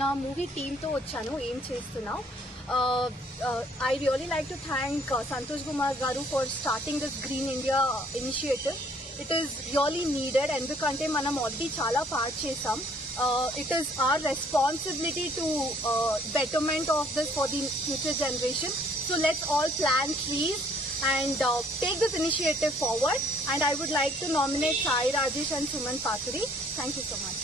నా మూవీ టీమ్తో వచ్చాను. ఏం చేస్తున్నావు? I really like to thank Santosh Kumar Garu for starting this Green India initiative. It is really needed ఎందుకంటే మనం ఆల్రెడీ చాలా పార్ట్ చేసాం. It is our responsibility to betterment of this for the future generation. So let's all plant trees and take this initiative forward. And I would like to nominate Sai Rajesh and Suman Pathuri. Thank you so much.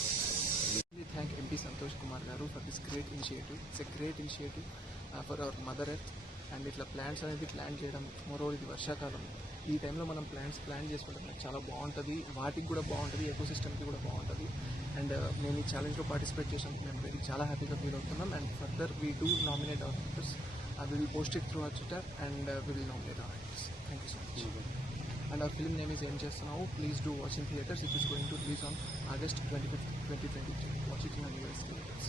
We thank MP Santosh Kumar Garu for this great initiative. It's a great initiative for our Mother Earth. And ఇట్లా ప్లాంట్స్ అనేది ప్లాంట్ చేయడం, మోరోవర్ ఇది వర్షాకాలం, ఈ టైంలో మనం plants plant చేసుకుంటాం, చాలా బాగుంటుంది, వాటికి కూడా బాగుంటుంది, ఎకోసిస్టమ్కి కూడా బాగుంటుంది. అండ్ మేము ఈ ఛాలెంజ్లో పార్టిసిపేట్ చేసాం, మేము చాలా హ్యాపీగా ఫీల్ అవుతున్నాం. And further we do nominate our actors, we will post it through our Twitter and we will nominate our actors. Thank you so much. And our film name is Em Chestunnavu. Please do watch in theatres. It is going to release on August 25th, 2023. Watch it in our US theatres.